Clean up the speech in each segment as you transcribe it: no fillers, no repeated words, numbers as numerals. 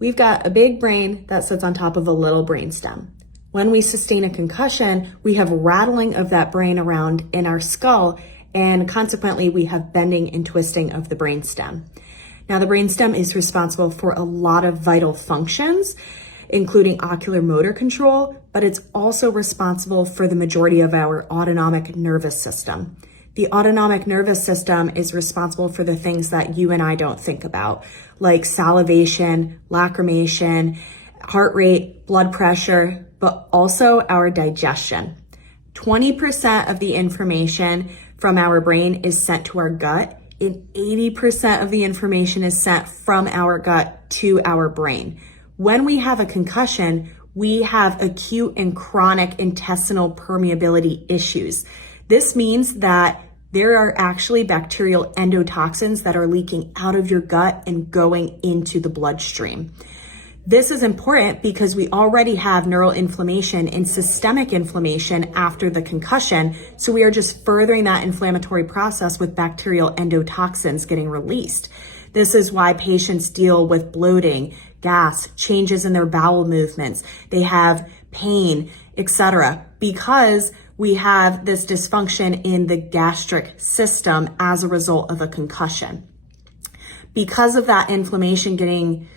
We've got a big brain that sits on top of a little brainstem. When we sustain a concussion, we have rattling of that brain around in our skull, and consequently we have bending and twisting of the brainstem. Now, the brainstem is responsible for a lot of vital functions, including ocular motor control, but it's also responsible for the majority of our autonomic nervous system. The autonomic nervous system is responsible for the things that you and I don't think about, like salivation, lacrimation, heart rate, blood pressure, but also our digestion. 20% of the information from our brain is sent to our gut, and 80% of the information is sent from our gut to our brain. When we have a concussion, we have acute and chronic intestinal permeability issues. This means that there are actually bacterial endotoxins that are leaking out of your gut and going into the bloodstream. This is important because we already have neural inflammation and systemic inflammation after the concussion, so we are just furthering that inflammatory process with bacterial endotoxins getting released. This is why patients deal with bloating, gas, changes in their bowel movements, they have pain, etc., because we have this dysfunction in the gastric system as a result of a concussion. Because of that inflammation getting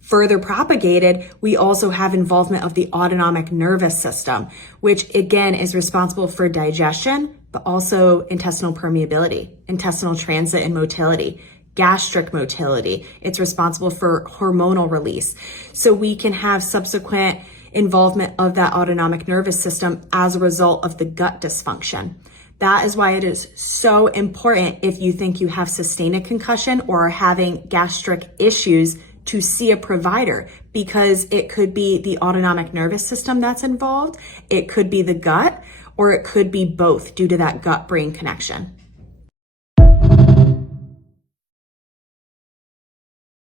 further propagated, we also have involvement of the autonomic nervous system, which again is responsible for digestion, but also intestinal permeability, intestinal transit and motility, gastric motility. It's responsible for hormonal release. So we can have subsequent involvement of that autonomic nervous system as a result of the gut dysfunction. That is why it is so important, if you think you have sustained a concussion or are having gastric issues, to see a provider, because it could be the autonomic nervous system that's involved, it could be the gut, or it could be both due to that gut-brain connection.